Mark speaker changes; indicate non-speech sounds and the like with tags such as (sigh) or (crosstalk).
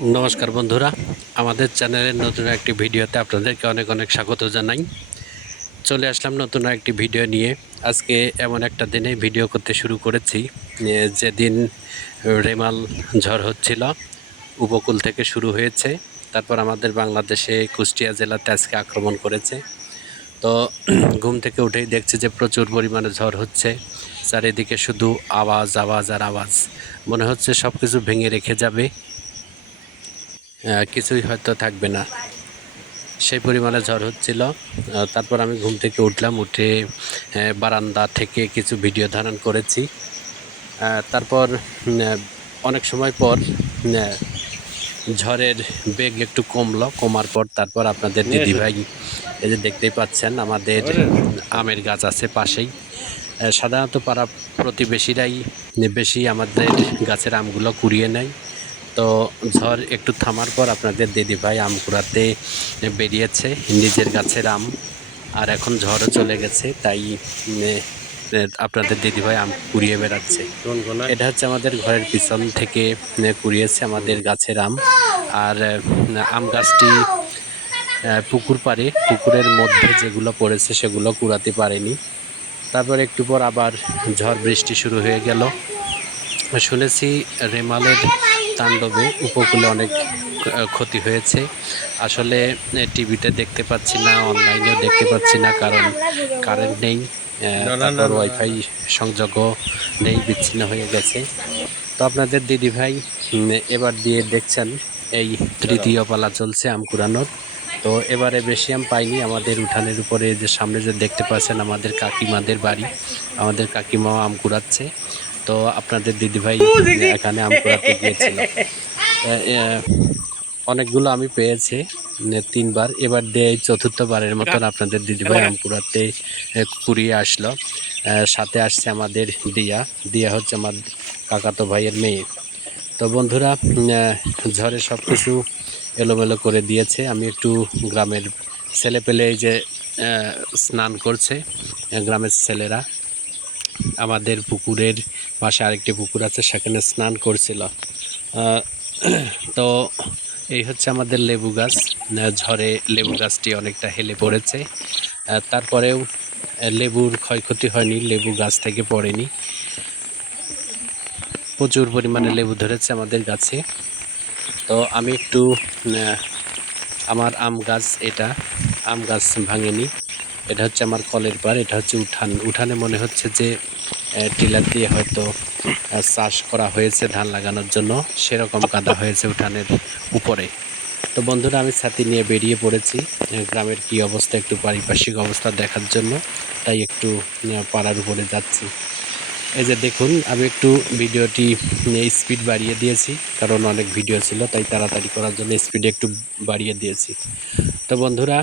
Speaker 1: নমস্কার বন্ধুরা, আমাদের চ্যানেলের নতুন একটি ভিডিওতে আপনাদেরকে অনেক অনেক স্বাগত জানাই। চলে আসলাম নতুন একটি ভিডিও নিয়ে। আজকে এমন একটা দিনে ভিডিও করতে শুরু করেছি যেদিন রেমাল ঝড় হচ্ছিল, উপকূল থেকে শুরু হয়েছে, তারপর আমাদের বাংলাদেশে কুষ্টিয়া জেলাতে আজকে আক্রমণ করেছে। তো (clears throat) ঘুম থেকে উঠেই দেখছি যে প্রচুর পরিমাণে ঝড় হচ্ছে, চারিদিকে শুধু আওয়াজ আওয়াজ আর আওয়াজ। মনে হচ্ছে সব কিছু ভেঙে রেখে যাবে। কিছুই হয়তো থাকবে না। সেই পরিমাণে ঝড় হচ্ছিল। তারপর আমি ঘুম থেকে উঠলাম, উঠে বারান্দা থেকে কিছু ভিডিও ধারণ করেছি। তারপর অনেক সময় পর ঝড়ের বেগ একটু কমলো। কমার পর তারপর আপনাদের দিদি ভাই, এই যে দেখতেই পাচ্ছেন, আমাদের আমের গাছ আছে পাশেই। সাধারণত পাড়া প্রতিবেশীরাই বেশি আমাদের গাছের আমগুলো কুড়িয়ে নেয়। তো ঝড় একটু থামার পর আপনাদের দিদি ভাই আম কুড়াতে বেরিয়েছে, নিজের গাছের আম। আর এখন ঝড়ও চলে গেছে, তাই আপনাদের দিদি ভাই আম কুড়িয়ে বেড়াচ্ছে। এটা হচ্ছে আমাদের ঘরের পিছন থেকে কুড়িয়েছে আমাদের গাছের আম। আর আম গাছটি পুকুর পাড়ে, পুকুরের মধ্যে যেগুলো পড়েছে সেগুলো কুড়াতে পারেনি। তারপর একটু পর আবার ঝড় বৃষ্টি শুরু হয়ে গেল। শুনেছি রেমালের তাণ্ডবে উপকূলে অনেক ক্ষতি হয়েছে। আসলে টিভিতে দেখতে পাচ্ছি না অনলাইনেও দেখতে পাচ্ছি না কারণ কারেন্ট নেই তারপর ওয়াইফাই সংযোগও নেই বিচ্ছিন্ন হয়ে গেছে। তো আপনাদের দিদি ভাই এবার দিয়ে দেখছেন এই তৃতীয় পালা চলছে আম কুড়ানোর তো এবারে বেশি আম পাইনি আমাদের উঠানের উপরে যে সামনে যে দেখতে পাচ্ছেন আমাদের কাকিমাদের বাড়ি আমাদের কাকিমাও আম কুড়াচ্ছে। তো আপনাদের দিদিভাই এখানে আম কুড়াতে গিয়েছিল অনেকগুলো আমি পেয়েছি তিনবার। এবার দিয়ে চতুর্থবারের মতন আপনাদের দিদিভাই আম কুড়াতে কুড়িয়ে আসলো। সাথে আসছে আমাদের দিয়া। দিয়া হচ্ছে আমার কাকাতো ভাইয়ের মেয়ে। তো বন্ধুরা ঝড়ে সব কিছু এলোমেলো করে দিয়েছে। আমি একটু গ্রামের ছেলে পেলে এই যে স্নান করছে গ্রামের ছেলেরা। আমাদের পুকুরের পাশে আরেকটি পুকুর আছে, সেখানে স্নান করছিল। তো এই হচ্ছে আমাদের লেবু গাছ। ঝড়ে লেবু গাছটি অনেকটা হেলে পড়েছে। তারপরেও লেবুর ক্ষয়ক্ষতি হয়নি, লেবু গাছ থেকে পড়েনি। প্রচুর পরিমাণে লেবু ধরেছে আমাদের গাছে। তো আমি একটু আমার আম গাছ, এটা আম গাছ ভাঙেনি। এটা হচ্ছে আমার কলের পার, এটা হচ্ছে উঠান। উঠানে মনে হচ্ছে যে টিলার দিয়ে হয়তো চাষ করা হয়েছে ধান লাগানোর জন্য। সেরকম কাদা হয়েছে উঠানের উপরে। তো বন্ধুরা, আমি ছাতি নিয়ে বেরিয়ে পড়েছি গ্রামের কি অবস্থা, একটু পারিপার্শ্বিক অবস্থা দেখার জন্য। তাই একটু পাড়ার উপরে যাচ্ছি। এই যে দেখুন, আমি একটু ভিডিওটি স্পিড বাড়িয়ে দিয়েছি, কারণ অনেক ভিডিও ছিল, তাই তাড়াতাড়ি করার জন্য স্পিড একটু বাড়িয়ে দিয়েছি। তো বন্ধুরা